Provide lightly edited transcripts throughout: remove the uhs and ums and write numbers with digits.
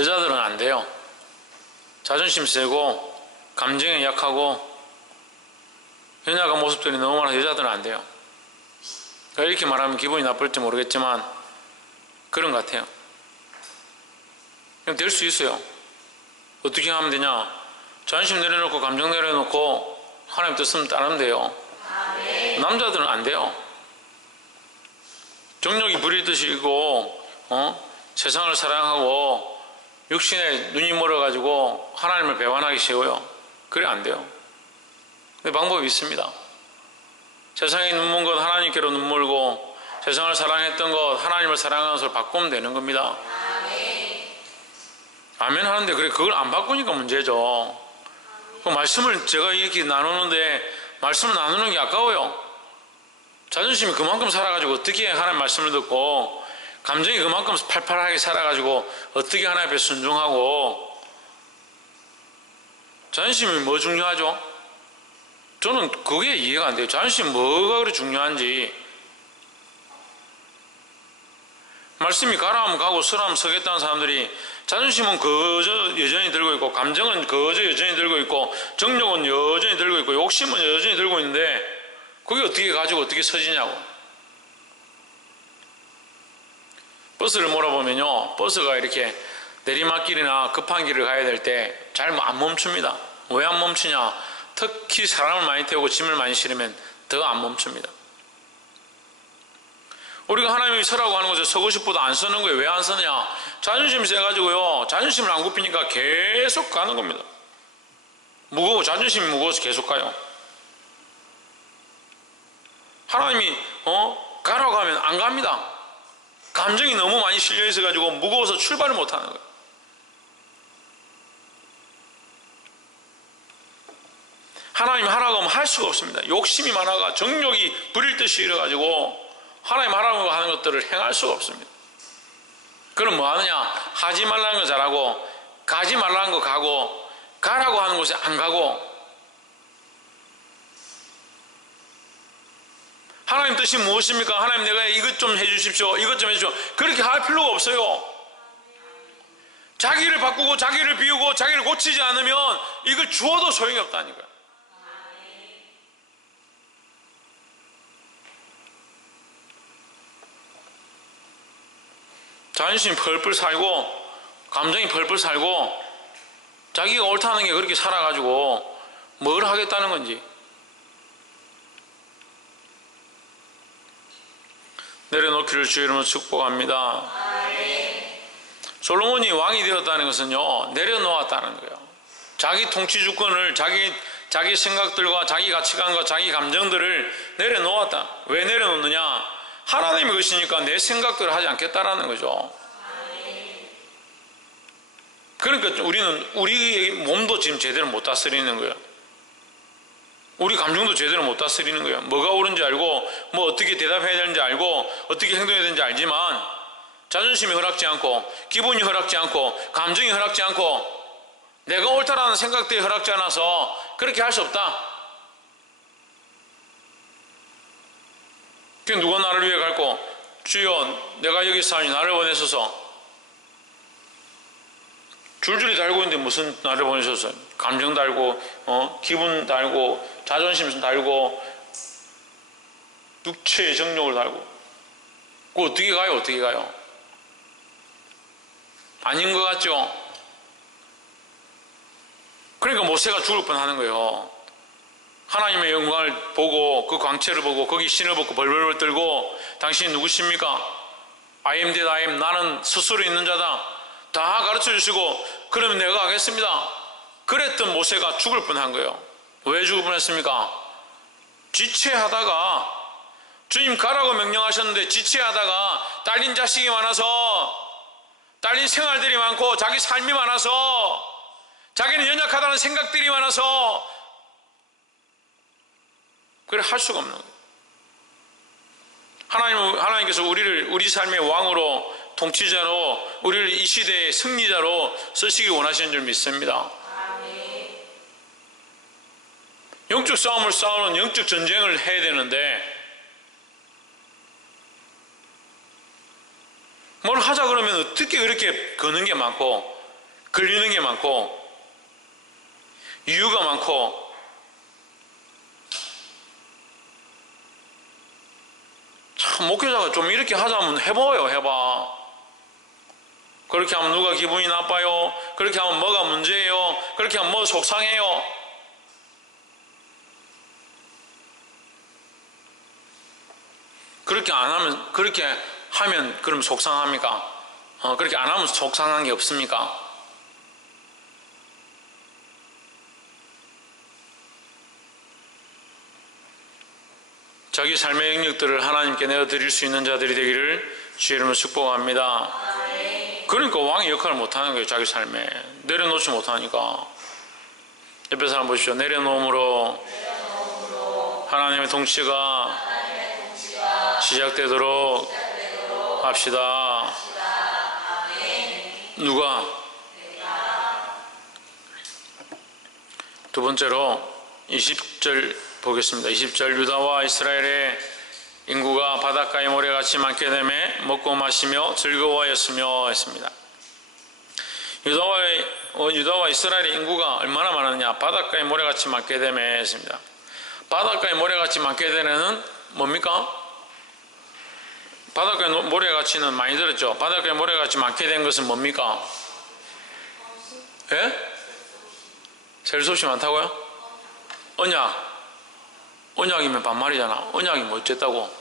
여자들은 안 돼요. 자존심 세고 감정에 약하고 연약한 모습들이 너무 많아서 여자들은 안 돼요. 이렇게 말하면 기분이 나쁠지 모르겠지만 그런 것 같아요. 그냥 될 수 있어요. 어떻게 하면 되냐? 자존심 내려놓고 감정 내려놓고 하나님 뜻을 따르면 돼요. 남자들은 안 돼요. 정욕이 부릴 듯이 있고 세상을 사랑하고 육신에 눈이 멀어가지고 하나님을 배반하기 쉬워요. 그래 안 돼요. 근데 방법이 있습니다. 세상에 눈먼 것 하나님께로 눈물고 세상을 사랑했던 것 하나님을 사랑하는 것을 바꾸면 되는 겁니다. 아멘 하는데 그래 그걸 안 바꾸니까 문제죠. 그 말씀을 제가 이렇게 나누는데 말씀을 나누는 게 아까워요. 자존심이 그만큼 살아가지고 어떻게 하나님 말씀을 듣고 감정이 그만큼 팔팔하게 살아가지고 어떻게 하나님 앞에 순종하고 자존심이 뭐 중요하죠? 저는 그게 이해가 안 돼요. 자존심이 뭐가 그렇게 중요한지. 말씀이 가라하면 가고 서라하면 서겠다는 사람들이 자존심은 그저 여전히 들고 있고 감정은 그저 여전히 들고 있고 정욕은 여전히 들고 있고 욕심은 여전히 들고 있는데 그게 어떻게 가지고 어떻게 서지냐고. 버스를 몰아보면요 버스가 이렇게 내리막길이나 급한 길을 가야 될 때 잘 안 멈춥니다. 왜 안 멈추냐? 특히 사람을 많이 태우고 짐을 많이 실으면 더 안 멈춥니다. 우리가 하나님이 서라고 하는 곳에 서고 싶어도 안 서는 거예요. 왜 안 서느냐? 자존심 세가지고요 자존심을 안 굽히니까 계속 가는 겁니다. 무거워 자존심이 무거워서 계속 가요. 하나님이 가라고 하면 안 갑니다. 감정이 너무 많이 실려 있어가지고 무거워서 출발을 못 하는 거예요. 하나님 하라고 하면 할 수가 없습니다. 욕심이 많아가 정욕이 부릴 듯이 일어가지고 하나님 하라고 하는 것들을 행할 수가 없습니다. 그럼 뭐 하느냐? 하지 말라는 거 잘하고 가지 말라는 거 가고 가라고 하는 곳에 안 가고 하나님 뜻이 무엇입니까? 하나님 내가 이것 좀 해주십시오. 이것 좀 해주십시오. 그렇게 할 필요가 없어요. 자기를 바꾸고 자기를 비우고 자기를 고치지 않으면 이걸 주어도 소용이 없다니까요. 자존심이 펄펄 살고 감정이 펄펄 살고 자기가 옳다는 게 그렇게 살아가지고 뭘 하겠다는 건지. 내려놓기를 주의 이름으로 축복합니다. 솔로몬이 왕이 되었다는 것은요 내려놓았다는 거예요. 자기 통치 주권을 자기 생각들과 자기 가치관과 자기 감정들을 내려놓았다. 왜 내려놓느냐? 하나님의 것이니까 내 생각대로 하지 않겠다라는 거죠. 그러니까 우리는 우리 몸도 지금 제대로 못 다스리는 거예요. 우리 감정도 제대로 못 다스리는 거예요. 뭐가 옳은지 알고 뭐 어떻게 대답해야 되는지 알고 어떻게 행동해야 되는지 알지만 자존심이 허락지 않고 기분이 허락지 않고 감정이 허락지 않고 내가 옳다라는 생각들이 허락지 않아서 그렇게 할 수 없다. 그 누가 나를 위해 갈고 주여 내가 여기 사니 나를 보내소서. 줄줄이 달고 있는데 무슨 나를 보내소서. 감정 달고 기분 달고 자존심 달고 육체의 정욕을 달고 그거 어떻게 가요? 어떻게 가요? 아닌 것 같죠? 그러니까 모세가 죽을 뻔하는 거예요. 하나님의 영광을 보고 그 광채를 보고 거기 신을 벗고 벌벌 떨고 당신이 누구십니까? I am that I am. 나는 스스로 있는 자다. 다 가르쳐 주시고 그러면 내가 가겠습니다. 그랬던 모세가 죽을 뻔한 거예요. 왜 죽을 뻔했습니까? 지체하다가 주님 가라고 명령하셨는데 지체하다가 딸린 자식이 많아서 딸린 생활들이 많고 자기 삶이 많아서 자기는 연약하다는 생각들이 많아서 그래 할 수가 없는 거예요. 하나님께서 우리 삶의 왕으로 통치자로 우리를 이 시대의 승리자로 쓰시길 원하시는 줄 믿습니다. 영적 싸움을 싸우는 영적 전쟁을 해야 되는데 뭘 하자 그러면 어떻게 그렇게 거는 게 많고 걸리는 게 많고 이유가 많고 참 목회자가 좀 이렇게 하자면 해봐요. 해봐. 그렇게 하면 누가 기분이 나빠요? 그렇게 하면 뭐가 문제예요? 그렇게 하면 뭐 속상해요? 그렇게 안 하면, 그렇게 하면 그럼 속상합니까? 그렇게 안 하면 속상한 게 없습니까? 자기 삶의 영역들을 하나님께 내어드릴 수 있는 자들이 되기를 주의 이름으로 축복합니다. 그러니까 왕의 역할을 못하는 거예요. 자기 삶에 내려놓지 못하니까. 옆에 사람 보십시오. 내려놓음으로 하나님의 통치가 시작되도록 합시다. 누가? 두 번째로 20절 보겠습니다. 20절 유다와 이스라엘의 인구가 바닷가의 모래같이 많게 되매 먹고 마시며 즐거워하였으며 했습니다. 유다와 이스라엘의 인구가 얼마나 많았느냐? 바닷가의 모래같이 많게 되매 했습니다. 바닷가의 모래같이 많게 되는 뭡니까? 바닷가의 모래같이는 많이 들었죠. 바닷가의 모래같이 많게 된 것은 뭡니까? 예? 셀 수 없이 많다고요? 언약. 언약이면 반말이잖아. 언약이 뭐 어쨌다고?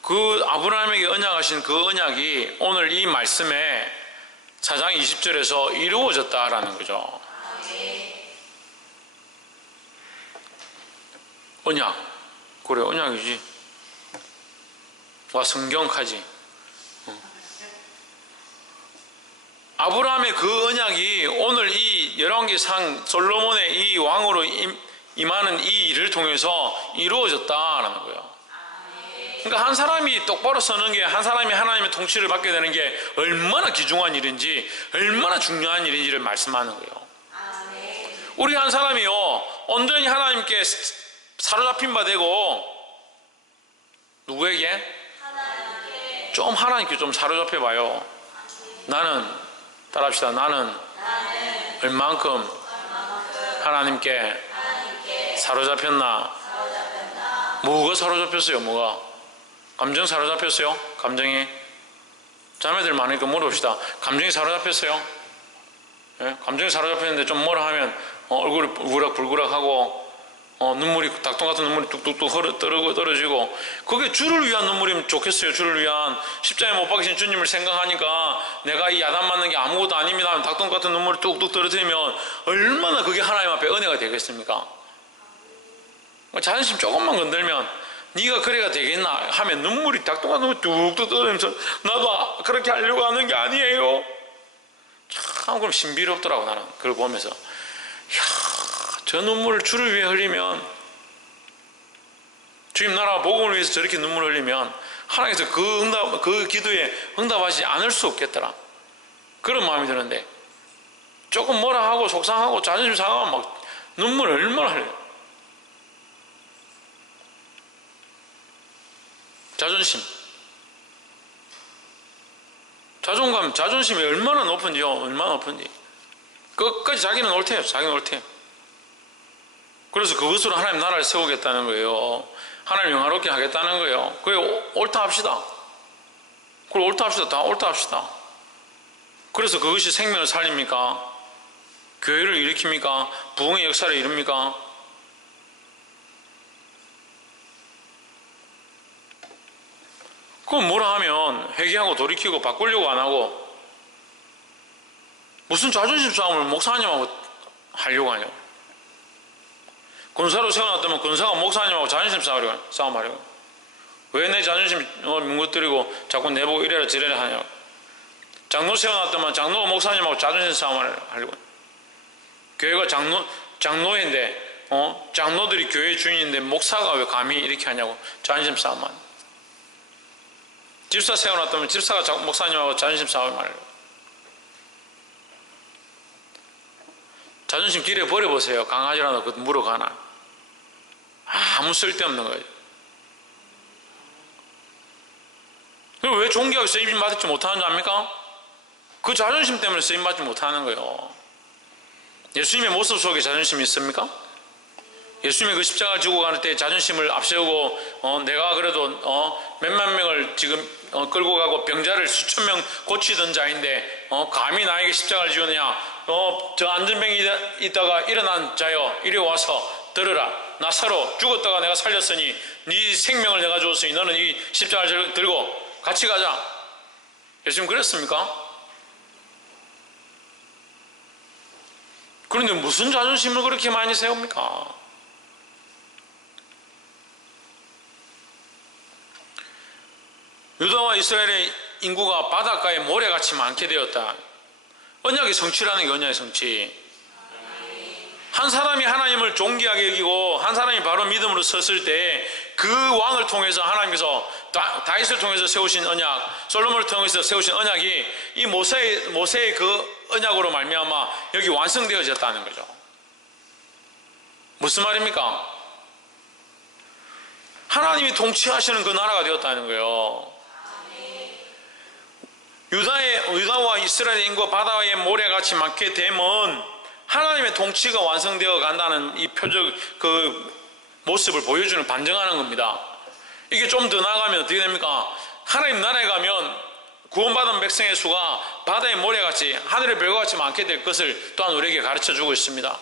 그 아브라함에게 언약하신 그 언약이 오늘 이 말씀에 4장 20절에서 이루어졌다라는 거죠. 언약. 그래, 언약이지. 와, 성경까지. 아브라함의 그 언약이 오늘 이 열왕기상 솔로몬의 이 왕으로 임하는 이 일을 통해서 이루어졌다라는 거예요. 그러니까 한 사람이 똑바로 서는 게, 한 사람이 하나님의 통치를 받게 되는 게 얼마나 귀중한 일인지, 얼마나 중요한 일인지를 말씀하는 거예요. 우리 한 사람이요, 온전히 하나님께 사로잡힌 바 되고, 누구에게? 좀 하나님께 좀 사로잡혀 봐요. 나는, 따라합시다. 나는 얼만큼 하나님께 사로잡혔나? 뭐가 사로잡혔어요? 뭐가? 감정 사로잡혔어요? 감정이? 자매들 많으니까 물어봅시다. 감정이 사로잡혔어요? 예? 감정이 사로잡혔는데 좀 뭐라 하면 얼굴이 울그락불그락하고 눈물이 닭똥 같은 눈물이 뚝뚝뚝 떨어지고, 그게 주를 위한 눈물이면 좋겠어요. 주를 위한 십자가에 못 박히신 주님을 생각하니까 내가 이 야단 맞는 게 아무것도 아닙니다 하면 닭똥 같은 눈물이 뚝뚝 떨어지면 얼마나 그게 하나님 앞에 은혜가 되겠습니까? 자존심 조금만 건들면 네가 그래가 되겠나 하면 눈물이 닭똥 같은 눈물이 뚝뚝 떨어지면서 나도 그렇게 하려고 하는 게 아니에요. 참 그럼 신비롭더라고. 나는 그걸 보면서 저 눈물을 주를 위해 흘리면, 주님 나라 복음을 위해서 저렇게 눈물을 흘리면 하나님께서 그 기도에 응답하지 않을 수 없겠더라. 그런 마음이 드는데, 조금 뭐라 하고 속상하고 자존심 상하면 막 눈물 얼마나 흘려요. 자존심, 자존감, 자존심이 얼마나 높은지요. 얼마나 높은지. 끝까지 자기는 옳대요. 자기는 옳대요. 그래서 그것으로 하나님 나라를 세우겠다는 거예요. 하나님 영화롭게 하겠다는 거예요. 그게 옳다 합시다. 그걸 옳다 합시다. 다 옳다 합시다. 그래서 그것이 생명을 살립니까? 교회를 일으킵니까? 부흥의 역사를 이룹니까? 그건 뭐라 하면 회개하고 돌이키고 바꾸려고 안 하고, 무슨 자존심 싸움을 목사님하고 하려고 하냐고. 권사로 세워놨다면 권사가 목사님하고 자존심 싸움하려고. 왜 내 자존심 뭉거뜨리고 자꾸 내보고 이래라 저래라 하냐고. 장로 세워놨다면 장로가 목사님하고 자존심 싸움하려고. 교회가 장로인데 장로들이 교회 주인인데 목사가 왜 감히 이렇게 하냐고. 자존심 싸움만. 집사 세워놨다면 집사가 목사님하고 자존심 싸움을 하려고. 자존심 길에 버려보세요. 강아지라도 그 물어가나. 아무 쓸데없는 거예요. 왜 종교학에서 입임 받지 못하는 줄 압니까? 그 자존심 때문에 쓰임받지 못하는 거예요. 예수님의 모습 속에 자존심이 있습니까? 예수님의 그 십자가를 지고 가는 때 자존심을 앞세우고 내가 그래도 몇만 명을 지금 끌고 가고 병자를 수천 명 고치던 자인데 감히 나에게 십자가를 지우느냐. 저 안전병이 있다가 일어난 자여 이리 와서 들으라. 나사로 죽었다가 내가 살렸으니 네 생명을 내가 주었으니 너는 이 십자가를 들고 같이 가자. 예수님 그랬습니까? 그런데 무슨 자존심을 그렇게 많이 세웁니까? 유다와 이스라엘의 인구가 바닷가에 모래같이 많게 되었다. 언약의 성취라는 게 언약의 성취. 한 사람이 하나님을 존귀하게 여기고 한 사람이 바로 믿음으로 섰을 때 그 왕을 통해서 하나님께서 다윗을 통해서 세우신 언약, 솔로몬을 통해서 세우신 언약이 이 모세의 그 언약으로 말미암아 여기 완성되어졌다는 거죠. 무슨 말입니까? 하나님이 통치하시는 그 나라가 되었다는 거예요. 유다와 이스라엘 인구가 바다의 모래같이 많게 되면 하나님의 통치가 완성되어 간다는 이 표적 그 모습을 보여주는 반증하는 겁니다. 이게 좀 더 나아가면 어떻게 됩니까? 하나님 나라에 가면 구원받은 백성의 수가 바다의 모래같이 하늘의 별같이 많게 될 것을 또한 우리에게 가르쳐 주고 있습니다.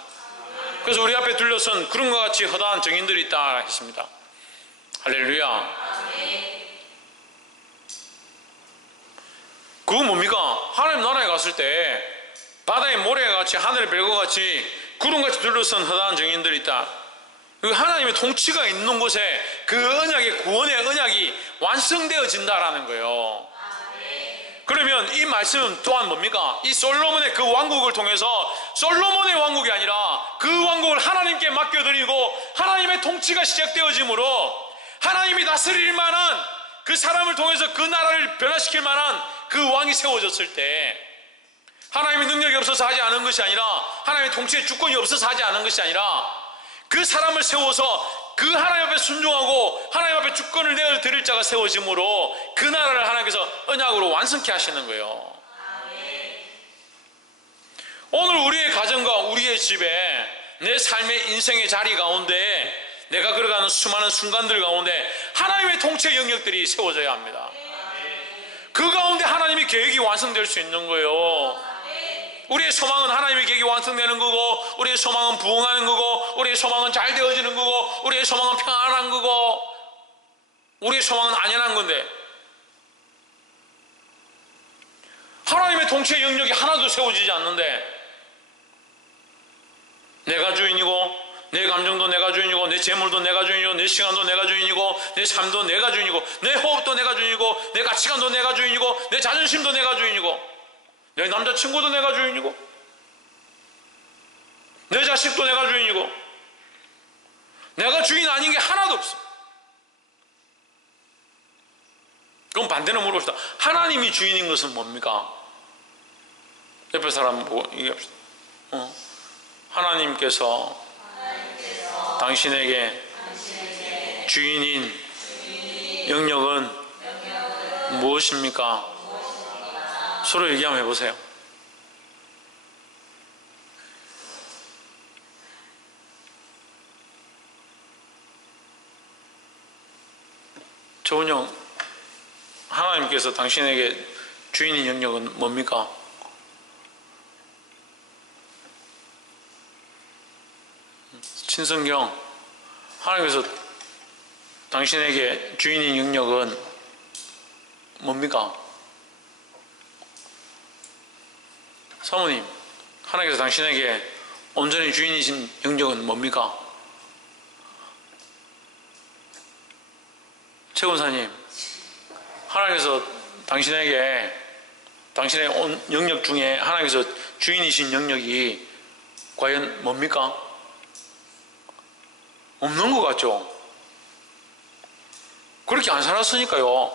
그래서 우리 앞에 둘러선 그런 것 같이 허다한 증인들이 있다 했습니다. 할렐루야. 그건 뭡니까? 하나님 나라에 갔을 때 바다의 모래같이 하늘의 별과같이 구름같이 둘러선 허다한 증인들이 있다. 하나님의 통치가 있는 곳에 그 언약의 구원의 언약이 완성되어진다라는 거예요. 그러면 이 말씀은 또한 뭡니까? 이 솔로몬의 그 왕국을 통해서 솔로몬의 왕국이 아니라 그 왕국을 하나님께 맡겨드리고 하나님의 통치가 시작되어지므로 하나님이 다스릴 만한 그 사람을 통해서 그 나라를 변화시킬 만한 그 왕이 세워졌을 때 하나님의 능력이 없어서 하지 않은 것이 아니라 하나님의 통치의 주권이 없어서 하지 않은 것이 아니라 그 사람을 세워서 그 하나님 앞에 순종하고 하나님 앞에 주권을 내어드릴 자가 세워짐으로 그 나라를 하나님께서 언약으로 완성케 하시는 거예요. 오늘 우리의 가정과 우리의 집에 내 삶의 인생의 자리 가운데 내가 걸어가는 수많은 순간들 가운데 하나님의 통치의 영역들이 세워져야 합니다. 그 가운데 하나님의 계획이 완성될 수 있는 거예요. 우리의 소망은 하나님의 계획이 완성되는 거고 우리의 소망은 부흥하는 거고 우리의 소망은 잘 되어지는 거고 우리의 소망은 평안한 거고 우리의 소망은 안연한 건데 하나님의 통치의 영역이 하나도 세워지지 않는데 내가 주인이고 내 감정도 내가 주인이고 내 재물도 내가 주인이고 내 시간도 내가 주인이고 내 삶도 내가 주인이고 내 호흡도 내가 주인이고 내 가치관도 내가 주인이고 내 자존심도 내가 주인이고 내 남자친구도 내가 주인이고 내 자식도 내가 주인이고 내가 주인 아닌 게 하나도 없어. 그럼 반대로 물어봅시다. 하나님이 주인인 것은 뭡니까? 옆에 사람 보고 얘기합시다. 하나님께서 당신에게 주인인 영역은 무엇입니까? 서로 얘기 한번 해보세요. 조은영, 하나님께서 당신에게 주인인 영역은 뭡니까? 친성경, 하나님께서 당신에게 주인인 영역은 뭡니까? 사모님, 하나님께서 당신에게 온전히 주인이신 영역은 뭡니까? 최군사님, 하나님께서 당신에게 당신의 영역 중에 하나님께서 주인이신 영역이 과연 뭡니까? 없는 것 같죠? 그렇게 안 살았으니까요.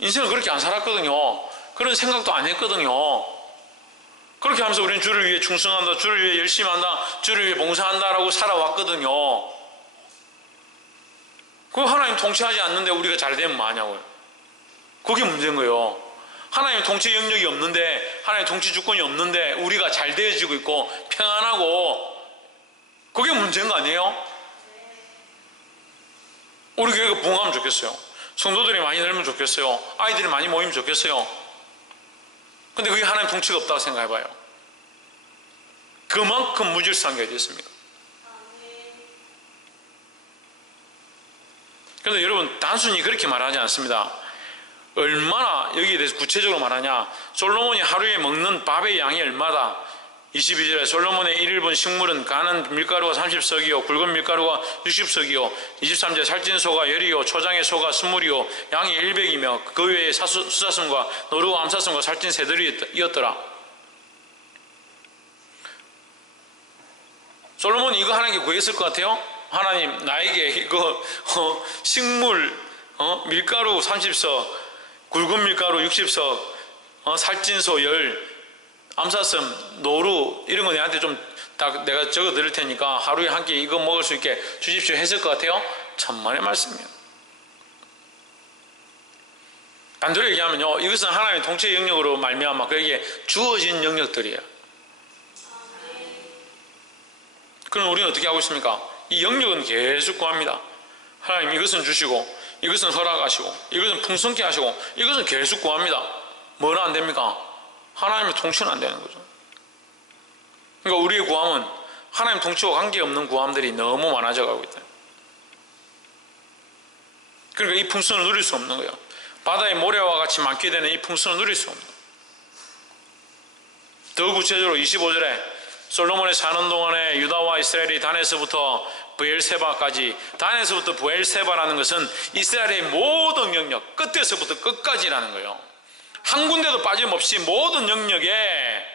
인생을 그렇게 안 살았거든요. 그런 생각도 안 했거든요. 그렇게 하면서 우리는 주를 위해 충성한다, 주를 위해 열심히 한다, 주를 위해 봉사한다라고 살아왔거든요. 그 하나님 통치하지 않는데 우리가 잘 되면 뭐하냐고요. 그게 문제인 거예요. 하나님의 통치 영역이 없는데, 하나님의 통치 주권이 없는데 우리가 잘 되어지고 있고 평안하고, 그게 문제인 거 아니에요? 우리 교회가 부흥하면 좋겠어요. 성도들이 많이 늘면 좋겠어요. 아이들이 많이 모이면 좋겠어요. 근데 그게 하나님 통치가 없다고 생각해봐요. 그만큼 무질서한 게 어디 있습니까? 그런데 여러분, 단순히 그렇게 말하지 않습니다. 얼마나 여기에 대해서 구체적으로 말하냐. 솔로몬이 하루에 먹는 밥의 양이 얼마다. 22절에 솔로몬의 1인분 식물은 가는 밀가루가 30석이요 굵은 밀가루가 60석이요 23절에 살찐 소가 10이요 초장의 소가 20이요 양이 100이며 그 외에 수사슴과 노루와 암사슴과 살찐 새들이었더라. 솔로몬이 이거 하나님께 구했을 것 같아요? 하나님, 나에게 이거 식물 밀가루 30석, 굵은 밀가루 60석, 살찐 소 10, 암사슴, 노루 이런 거 내한테 좀 딱 내가 적어 드릴 테니까 하루에 한 끼 이거 먹을 수 있게 주십시오 했을 것 같아요? 천만의 말씀이에요. 반대로 얘기하면요, 이것은 하나님의 통치 영역으로 말미암아 그에게 주어진 영역들이에요. 그럼 우리는 어떻게 하고 있습니까? 이 영역은 계속 구합니다. 하나님, 이것은 주시고, 이것은 허락하시고, 이것은 풍성케 하시고, 이것은 계속 구합니다. 뭐는 안 됩니까? 하나님의 통치는 안 되는 거죠. 그러니까 우리의 구함은 하나님 통치와 관계없는 구함들이 너무 많아져 가고 있다. 그러니까 이 풍성을 누릴 수 없는 거예요. 바다의 모래와 같이 많게 되는 이 풍성을 누릴 수 없는 거예요. 더 구체적으로 25절에 솔로몬이 사는 동안에 유다와 이스라엘이 단에서부터 브엘세바까지, 단에서부터 브엘세바라는 것은 이스라엘의 모든 영역, 끝에서부터 끝까지라는 거예요. 한 군데도 빠짐없이 모든 영역에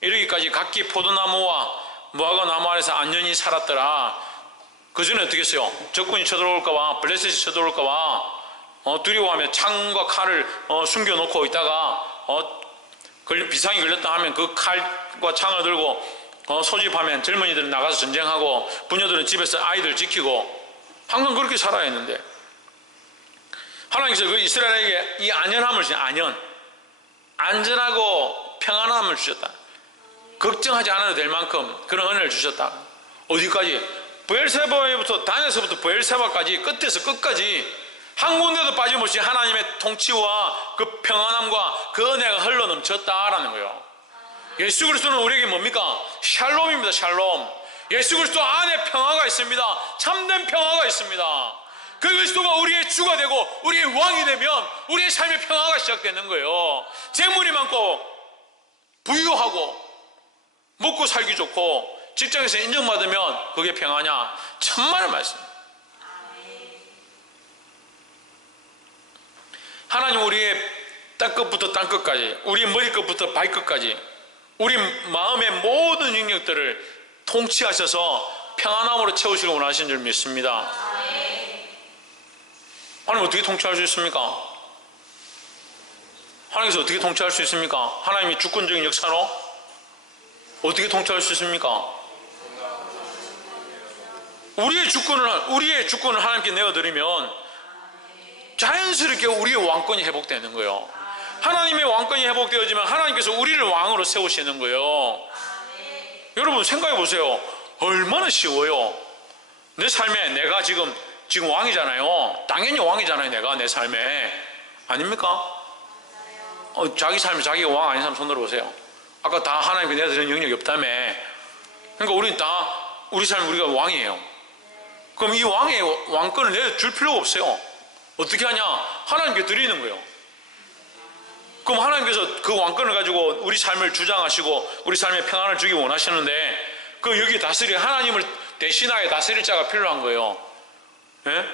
이르기까지 각기 포도나무와 무화과 나무 아래서 안전히 살았더라. 그 전에 어떻게 했어요? 적군이 쳐들어올까봐, 블레셋이 쳐들어올까봐 두려워하며 창과 칼을 숨겨놓고 있다가 비상이 걸렸다 하면 그 칼과 창을 들고 소집하면 젊은이들은 나가서 전쟁하고 부녀들은 집에서 아이들 지키고 항상 그렇게 살아야 했는데, 하나님께서 그 이스라엘에게 이 안전함을 주신 안전하고 평안함을 주셨다. 걱정하지 않아도 될 만큼 그런 은혜를 주셨다. 어디까지? 브엘세바부터, 단에서부터 브엘세바까지, 끝에서 끝까지 한 군데도 빠짐없이 하나님의 통치와 그 평안함과 그 은혜가 흘러넘쳤다라는 거예요. 예수 그리스도는 우리에게 뭡니까? 샬롬입니다. 샬롬. 예수 그리스도 안에 평화가 있습니다. 참된 평화가 있습니다. 그 그리스도가 우리의 주가 되고 우리의 왕이 되면 우리의 삶의 평화가 시작되는 거예요. 재물이 많고 부유하고 먹고 살기 좋고 직장에서 인정받으면 그게 평화냐? 천만의 말씀. 하나님 우리의 땅끝부터 땅끝까지, 우리의 머리끝부터 발끝까지 우리 마음의 모든 영역들을 통치하셔서 평안함으로 채우시길 원하시는 줄 믿습니다. 하나님 어떻게 통치할 수 있습니까? 하나님께서 어떻게 통치할 수 있습니까? 하나님이 주권적인 역사로 어떻게 통치할 수 있습니까? 우리의 주권을 하나님께 내어드리면 자연스럽게 우리의 왕권이 회복되는 거예요. 하나님의 왕권이 회복되어지면 하나님께서 우리를 왕으로 세우시는 거예요. 여러분 생각해 보세요. 얼마나 쉬워요. 내 삶에 내가 지금 왕이잖아요. 당연히 왕이잖아요. 내가 내 삶에. 아닙니까? 자기 삶에 자기가 왕 아닌 사람 손 들어보세요. 아까 다 하나님께 내드리는 영역이 없다며. 그러니까 우리는 다 우리 삶 우리가 왕이에요. 그럼 이 왕의 왕권을 내줄 필요가 없어요. 어떻게 하냐? 하나님께 드리는 거예요. 그럼 하나님께서 그 왕권을 가지고 우리 삶을 주장하시고 우리 삶에 평안을 주기 원하시는데, 그 여기 하나님을 대신하여 다스릴 자가 필요한 거예요. 예?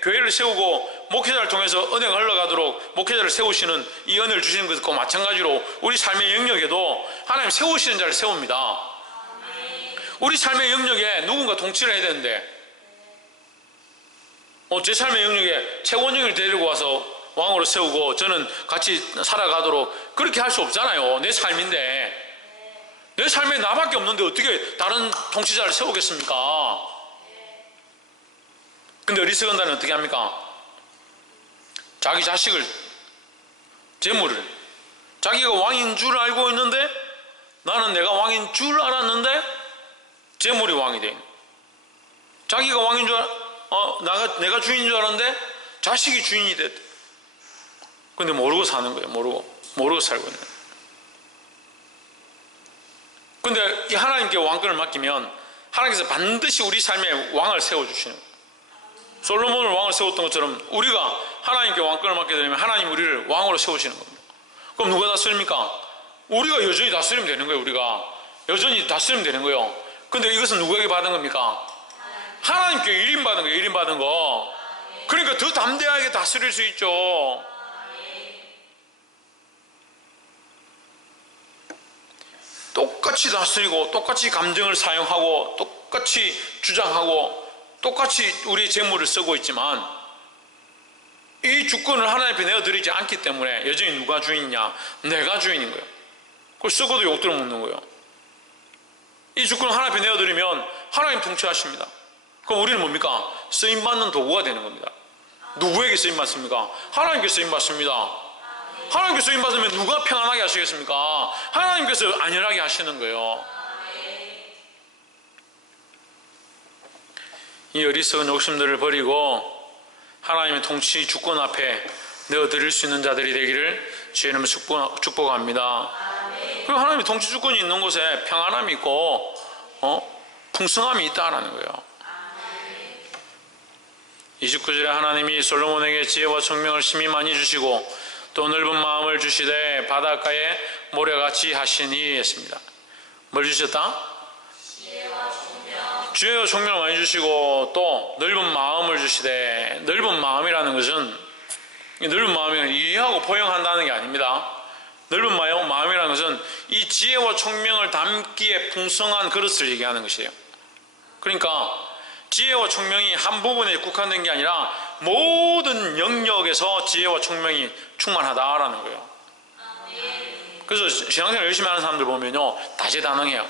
교회를 세우고 목회자를 통해서 은혜가 흘러가도록 목회자를 세우시는 이 은혜를 주시는 것과 마찬가지로 우리 삶의 영역에도 하나님 세우시는 자를 세웁니다. 우리 삶의 영역에 누군가 통치를 해야 되는데, 제 삶의 영역에 최원영을 데리고 와서 왕으로 세우고 저는 같이 살아가도록 그렇게 할 수 없잖아요. 내 삶인데. 내 삶에 나밖에 없는데 어떻게 다른 통치자를 세우겠습니까? 근데 어리석은 자는 어떻게 합니까? 자기 자식을, 재물을, 자기가 왕인 줄 알고 있는데, 나는 내가 왕인 줄 알았는데 재물이 왕이 돼 있는, 자기가 왕인 줄 내가 주인인 줄 알았는데 자식이 주인이 됐대. 근데 모르고 사는 거예요. 모르고 살고 있는 거예요. 근데 이 하나님께 왕권을 맡기면 하나님께서 반드시 우리 삶에 왕을 세워주시는 거예요. 솔로몬을 왕을 세웠던 것처럼 우리가 하나님께 왕권을 맡게 되면 하나님 우리를 왕으로 세우시는 겁니다. 그럼 누가 다스립니까? 우리가 여전히 다스리면 되는 거예요. 우리가 여전히 다스리면 되는 거예요. 근데 이것은 누구에게 받은 겁니까? 하나님께 일임 받은 거예요. 일임 받은 거. 그러니까 더 담대하게 다스릴 수 있죠. 똑같이 다스리고 똑같이 감정을 사용하고 똑같이 주장하고 똑같이 우리의 재물을 쓰고 있지만 이 주권을 하나님 앞에 내어드리지 않기 때문에 여전히 누가 주인이냐? 내가 주인인 거예요. 그걸 쓰고도 욕 들어먹는 거예요. 이 주권을 하나님 앞에 내어드리면 하나님 통치하십니다. 그럼 우리는 뭡니까? 쓰임받는 도구가 되는 겁니다. 누구에게 쓰임받습니까? 하나님께 쓰임받습니다. 하나님께 쓰임받으면 누가 평안하게 하시겠습니까? 하나님께서 안전하게 하시는 거예요. 이 어리석은 욕심들을 버리고 하나님의 통치 주권 앞에 내어드릴 수 있는 자들이 되기를 주의 이름으로 축복합니다. 그리고 하나님의 통치 주권이 있는 곳에 평안함이 있고 풍성함이 있다라는 거예요. 29절에 하나님이 솔로몬에게 지혜와 총명을 심히 많이 주시고 또 넓은 마음을 주시되 바닷가에 모래같이 하시니 했습니다. 뭘 주셨다? 지혜와 총명을 많이 주시고 또 넓은 마음을 주시되, 넓은 마음이라는 것은 넓은 마음이 이해하고 포용한다는 게 아닙니다. 넓은 마음이라는 것은 이 지혜와 총명을 담기에 풍성한 그릇을 얘기하는 것이에요. 그러니까 지혜와 총명이 한 부분에 국한된 게 아니라 모든 영역에서 지혜와 총명이 충만하다라는 거예요. 그래서 신앙생활 열심히 하는 사람들 보면요, 다재다능해요.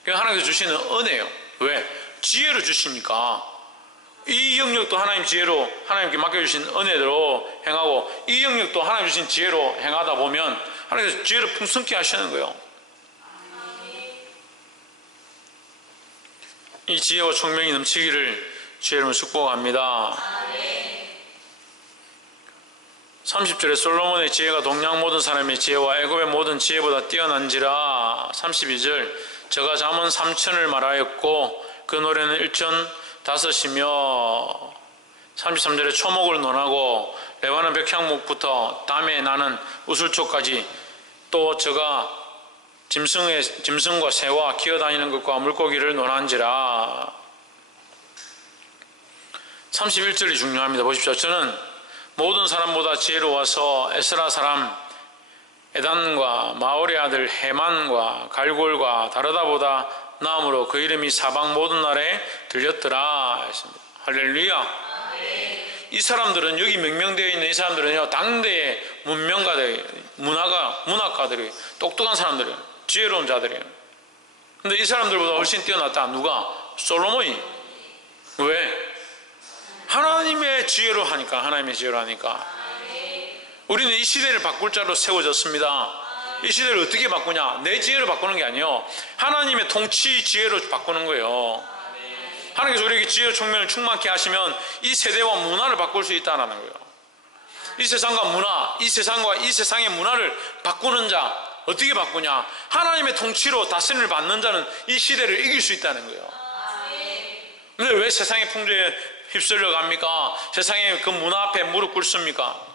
그게 하나님께서 주시는 은혜예요. 왜? 지혜를 주시니까 이 영역도 하나님 지혜로, 하나님께 맡겨주신 은혜대로 행하고 이 영역도 하나님 주신 지혜로 행하다 보면 하나님께서 지혜를 풍성케 하시는 거예요. 이 지혜와 총명이 넘치기를 주의 이름으로 축복합니다. 30절에 솔로몬의 지혜가 동양 모든 사람의 지혜와 애굽의 모든 지혜보다 뛰어난지라. 32절 저가 잠언 3천을 말하였고 그 노래는 1,005이며 33절에 초목을 논하고 레바논 백향목부터 담에 나는 우슬초까지 또 저가 짐승과 새와 기어다니는 것과 물고기를 논한지라. 31절이 중요합니다. 보십시오. 저는 모든 사람보다 지혜로워서 에스라 사람 에단과 마올의 아들 헤만과 갈골과 다르다보다 나음으로 그 이름이 사방 모든 나라에 들렸더라 했습니다. 할렐루야. 이 사람들은, 여기 명명되어 있는 이 사람들은요, 당대의 문명가들, 문학가들이, 똑똑한 사람들이에요. 지혜로운 자들이에요. 근데 이 사람들보다 훨씬 뛰어났다. 누가? 솔로몬이. 왜? 하나님의 지혜로 하니까. 하나님의 지혜로 하니까. 우리는 이 시대를 바꿀 자로 세워졌습니다. 이 시대를 어떻게 바꾸냐? 내 지혜로 바꾸는 게 아니에요. 하나님의 통치 지혜로 바꾸는 거예요. 하나님께서 우리에게 지혜와 총명을 충만케 하시면 이 세대와 문화를 바꿀 수 있다는 거예요. 이 세상과 문화, 이 세상과 이 세상의 문화를 바꾸는 자, 어떻게 바꾸냐? 하나님의 통치로 다스림을 받는 자는 이 시대를 이길 수 있다는 거예요. 근데 왜 세상의 풍조에 휩쓸려 갑니까? 세상의 그 문화 앞에 무릎 꿇습니까?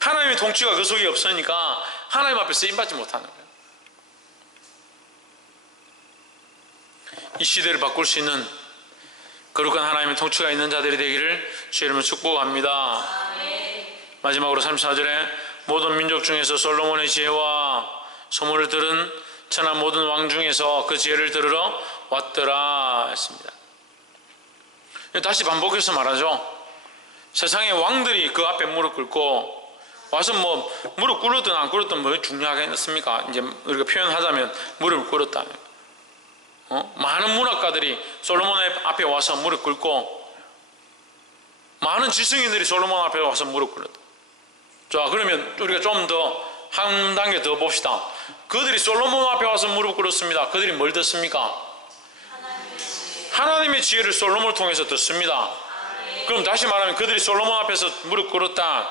하나님의 통치가 그 속에 없으니까 하나님 앞에 쓰임받지 못하는 거예요. 이 시대를 바꿀 수 있는 거룩한 하나님의 통치가 있는 자들이 되기를 주의 이름으로 축복합니다. 마지막으로 34절에 모든 민족 중에서 솔로몬의 지혜와 소문을 들은 천하 모든 왕 중에서 그 지혜를 들으러 왔더라 했습니다. 다시 반복해서 말하죠. 세상의 왕들이 그 앞에 무릎 꿇고 와서 뭐 무릎 꿇었든 안 꿇었든 뭐 중요하겠습니까? 이제 우리가 표현하자면 무릎을 꿇었다. 많은 문학가들이 솔로몬의 앞에 와서 무릎 꿇고 많은 지성인들이 솔로몬 앞에 와서 무릎 꿇었다. 자, 그러면 우리가 좀 더 한 단계 더 봅시다. 그들이 솔로몬 앞에 와서 무릎 꿇었습니다. 그들이 뭘 듣습니까? 하나님의 지혜를 솔로몬을 통해서 듣습니다. 그럼 다시 말하면 그들이 솔로몬 앞에서 무릎 꿇었다.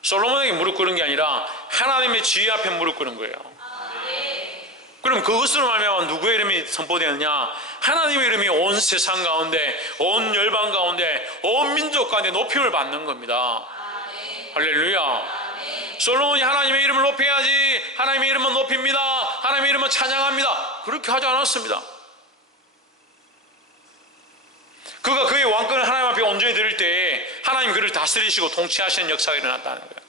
솔로몬에게 무릎 꿇은 게 아니라 하나님의 지혜 앞에 무릎 꿇은 거예요. 그럼 그것으로 말미암아 누구의 이름이 선포되느냐? 하나님의 이름이 온 세상 가운데, 온 열방 가운데, 온 민족 가운데 높임을 받는 겁니다. 할렐루야. 솔로몬이 하나님의 이름을 높여야지, 하나님의 이름은 높입니다, 하나님의 이름은 찬양합니다, 그렇게 하지 않았습니다. 그가 그의 왕권을 하나님 앞에 온전히 드릴 때에 하나님 그를 다스리시고 통치하시는 역사가 일어났다는 거예요.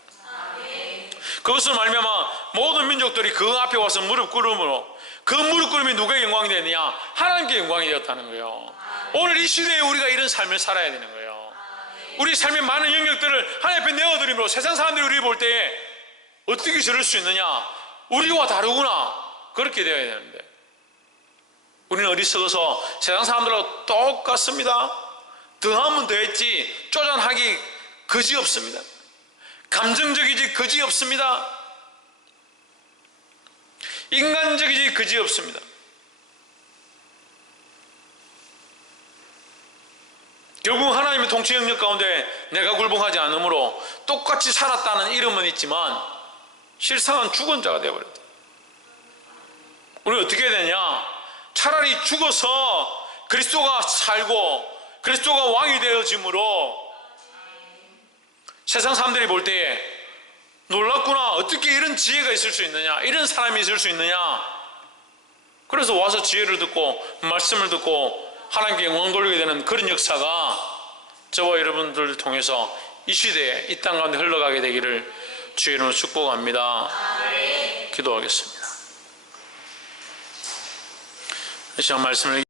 그것을 말미암아 모든 민족들이 그 앞에 와서 무릎 꿇음으로, 그 무릎 꿇음이 누구의 영광이 되느냐? 하나님께 영광이 되었다는 거예요. 오늘 이 시대에 우리가 이런 삶을 살아야 되는 거예요. 우리 삶의 많은 영역들을 하나님 앞에 내어드림으로 세상 사람들이 우리를 볼 때에 어떻게 저럴 수 있느냐? 우리와 다르구나, 그렇게 되어야 되는데 우리는 어리석어서 세상 사람들하고 똑같습니다, 더하면 더했지 쪼잔하기 그지없습니다, 감정적이지 그지없습니다, 인간적이지 그지없습니다. 결국 하나님의 통치 영역 가운데 내가 굴복하지 않으므로 똑같이 살았다는 이름은 있지만 실상은 죽은 자가 되어버렸다. 우리는 어떻게 해야 되냐? 차라리 죽어서 그리스도가 살고 그리스도가 왕이 되어짐으로 세상 사람들이 볼 때에 놀랍구나, 어떻게 이런 지혜가 있을 수 있느냐, 이런 사람이 있을 수 있느냐. 그래서 와서 지혜를 듣고 말씀을 듣고 하나님께 영광 돌리게 되는 그런 역사가 저와 여러분들을 통해서 이 시대에 이 땅 가운데 흘러가게 되기를 주의 이름으로 축복합니다. 기도하겠습니다. 이 시간 말씀을